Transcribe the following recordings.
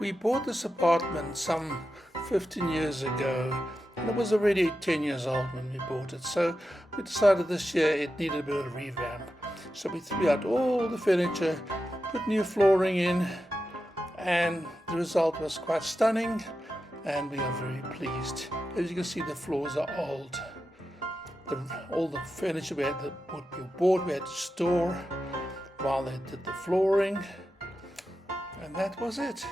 We bought this apartment some 15 years ago, and it was already 10 years old when we bought it. So we decided this year it needed a bit of a revamp. So we threw out all the furniture, put new flooring in, and the result was quite stunning, and we are very pleased. As you can see, the floors are old. All the furniture we bought, we had to store while they did the flooring, and that was it.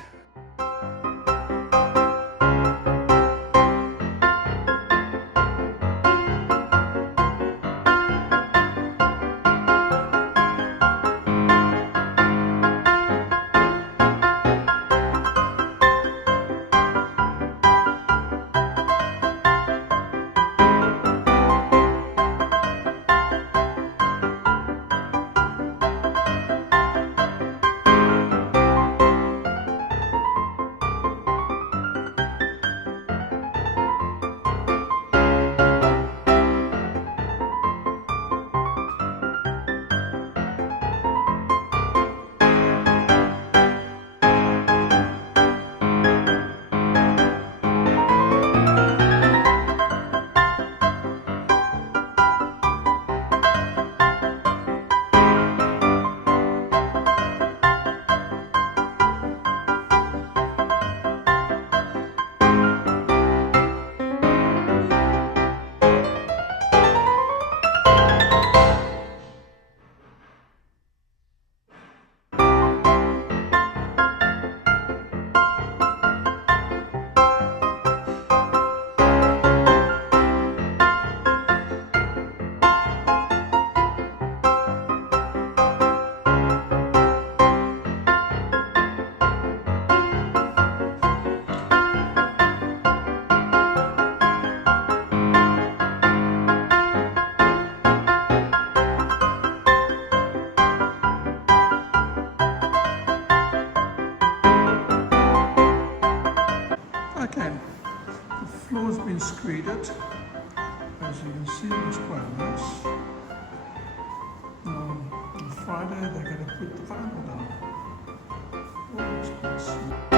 Okay, the floor's been screeded. As you can see, it's quite nice. On Friday, they're going to put the vinyl down. Oh, it's nice.